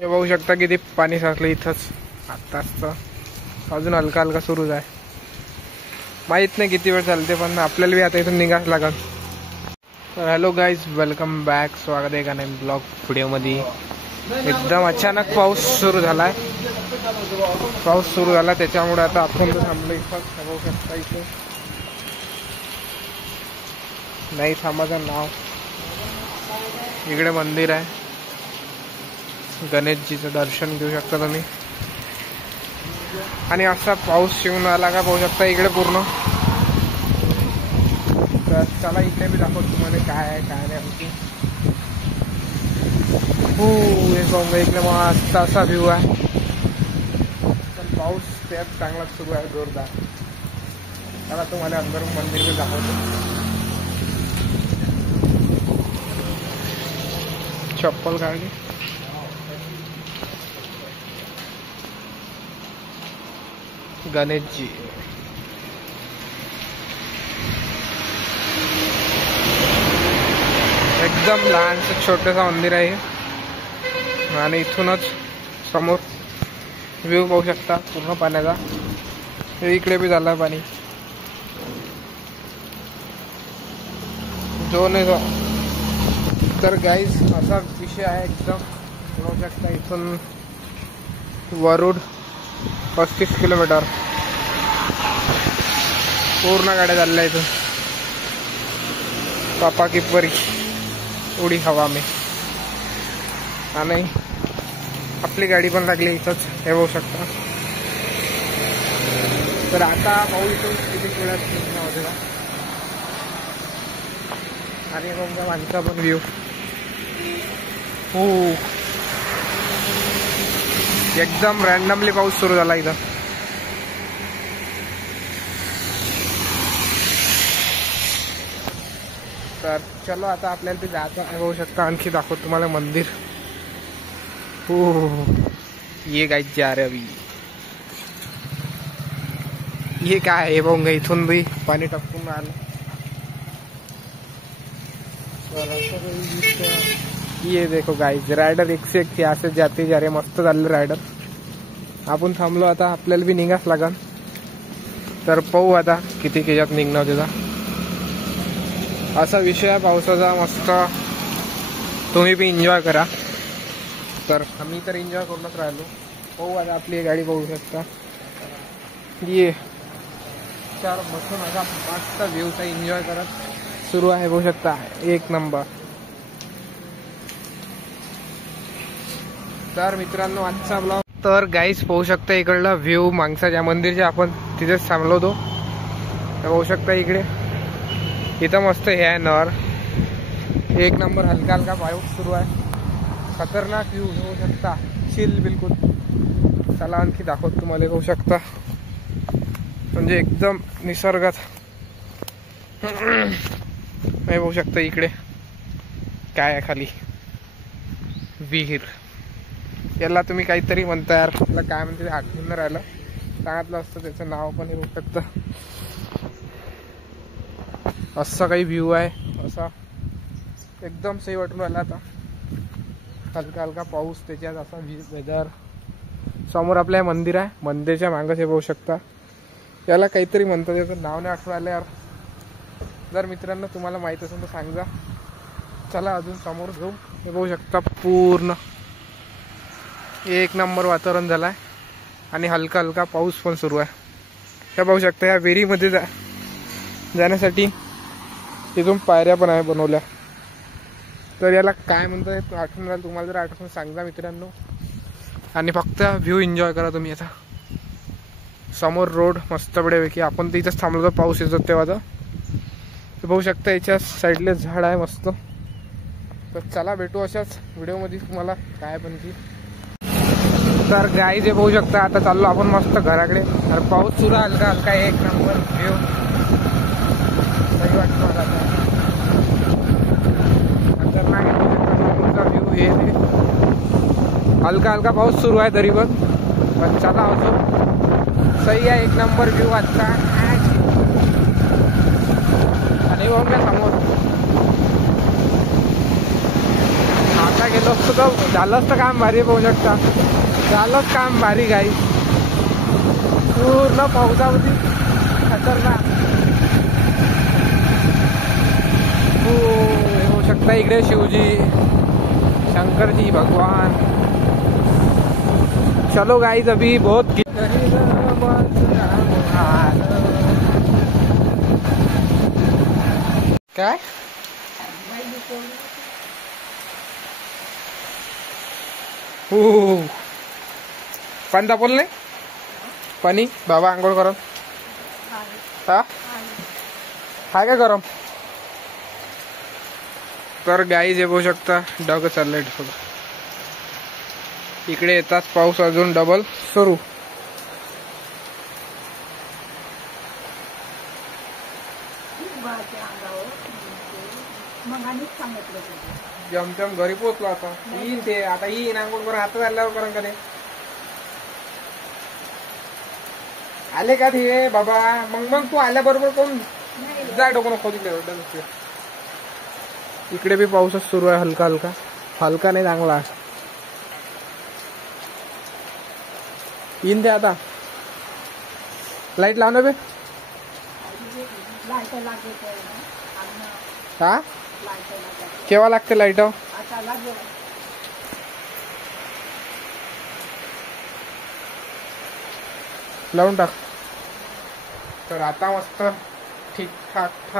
हे बघू शकता किती पाणी साचलं इथंच आत्ताच, तर अजून हलका हलका सुरूच आहे. माहीत नाही किती वेळ चालते, पण आपल्याला बी आता इथून निघाच लागल. तर हॅलो गाईज, वेलकम बॅक. स्वागत आहे का नाही ब्लॉग व्हिडिओमध्ये. एकदम अचानक पाऊस सुरू झालाय. पाऊस सुरू झाला त्याच्यामुळे आता आपण थांबलो इथं. बघू शकता इथे नाही थांबायचं नाव. इकडे मंदिर आहे, गणेशजीचं दर्शन घेऊ शकता तुम्ही. आणि असा पाऊस शिवून आला का पाहू शकता इकडे पूर्ण. तर चला इकडे बी दाखवतो तुम्हाला काय आहे काय नाही आमची. हे बघा इकडे मस्त असा व्ह्यू आहे, पण पाऊस त्यात चांगलाच सुरू आहे जोरदार. चला तुम्हाला अंदर मंदिर दाखवतो. चप्पल काढली. गणेशजी एकदम लहानसं छोटंसं मंदिर आहे. आणि इथूनच समोर व्ह्यू पाहू शकता पूर्ण पाण्याचा. इकडे बी झाला पाणी जो नाही. तर गाईज असा विषय आहे एकदम. पाहू शकता इथून वरुड 35 किलोमीटर पूर्ण गाड्या चालल्या इथून. पापा की परी उडी हवा में. आणि आपली गाडी पण लागली इथंच, हे बघू शकता. तर आता पाहू इथून किती वेळात होते का. आणि मग माणसा पण व्ह्यू हो एकदम रॅन्डमली पाऊस सुरू झाला इथं. तर चलो आता आपल्याला ते जायचं आहे. बघू शकता आणखी दाखवतो तुम्हाला मंदिर. हो ये गाइस जा रहे अभी. ये काय आहे बघून इथून भी पाणी टपकून आलं. ये देखो गाइस राइडर एक से एक यहाँ से जाते जा रहे. मस्त चालले राइडर. आपण थांबलो आता, आपल्याला बी निघाच लागल. तर पाहू आता किती केजात निघणं त्याचा. असा विषय आहे पावसाचा मस्त. तुम्ही बी एन्जॉय करा. तर आम्ही तर एन्जॉय करूनच राहिलो. पाहू आता आपली गाडी बघू शकता. ये चार बसून आता मस्त व्ह्यूचा एन्जॉय करत सुरू आहे. बघू शकता एक नंबर. तर मित्रांनो आजचा ब्लॉग. तर गाईस पाहू शकता इकडला व्ह्यू माणसाच्या मंदिरच्या. आपण तिथेच थांबलो होतो. पाहू शकता इकडे इथं मस्त हे आहे नर. एक नंबर. हलका हलका पाऊस सुरू आहे. खतरनाक व्ह्यू होऊ शकता. चिल बिलकुल. चला आणखी दाखवत तुम्हाला. पाहू शकता म्हणजे एकदम निसर्गात. हे बघू शकता इकडे काय आहे खाली विहीर. याला तुम्ही काहीतरी म्हणता यार, त्याला काय म्हणते ते आठवून नाही राहिलं. सांगितलं असतं त्याचं नाव पण येऊ शकतं. असा काही व्ह्यू आहे. असा एकदम सही वाटून राहिला. आता हलका हलका पाऊस त्याच्यात असा वेदर. समोर आपल्या मंदिर आहे. मंदिरच्या मागच हे बघू शकता. याला काहीतरी म्हणतात, त्याचं नाव नाही आठवण आलं यार. जर मित्रांनो तुम्हाला माहीत असेल तर सांगा. चला अजून समोर जाऊ. हे बघू शकता पूर्ण एक नंबर वातावरण झालं आहे. आणि हलका हलका पाऊस पण सुरू आहे. हे बघू शकता या विहिरीमध्ये जाण्यासाठी तिथून पायऱ्या पण आहे बनवल्या. तर याला काय म्हणतात आठवण राहिलं. तुम्हाला जर आठवण सांगा मित्रांनो. आणि फक्त व्ह्यू एन्जॉय करा तुम्ही. आता समोर रोड मस्त बड्यापैकी. आपण तर इथंच थांबलो तर पाऊस येतो तेव्हा. तर बघू शकता याच्या साईडला झाड आहे मस्त. तर चला भेटू अशाच व्हिडिओमध्ये तुम्हाला काय पण की. तर गाई जे बघू शकता आता चाललो आपण मस्त घराकडे. तर पाऊस सुरू हलका हलका एक नंबर व्ह्यू. सही वाटतं मला खतरनाक व्ह्यू हे. हलका हलका पाऊस सुरू आहे तरी पण चला अजून सही आहे. एक नंबर व्ह्यू आजचा. आणि समोर आता गेलो असतो असं झालं असतं काम भारी पाहू शकता. झालंच काम भारी गाई. पूर्ण पावसामध्ये खतरनाक. होऊ शकता इकडे शिवजी, शंकर जी भगवान. चलो गाइस अभी बहुत काय पाणी तापवलं नाही. पाणी बाबा आंघोळ करत हा हाय का गरम. तर गाई जे बघू शकता डग चाललंय थोडं. इकडे येताच पाऊस अजून डबल सुरू. जमजम घरी पोहोचलो आता. येईन ते आता येईन आंघोळ करून हात झाल्यावर करून का ते आले का ते बाबा. मग तू आल्याबरोबर कोण जाय डोकं नको तिकडे. इकडे बी पाऊसच सुरू आहे हलका हलका. हलका नाही चांगला. येईन ते आता. लाईट लावणं बे हा केव्हा लागते लाईट. लावून टाक. तर आता मस्त ठीक ठाक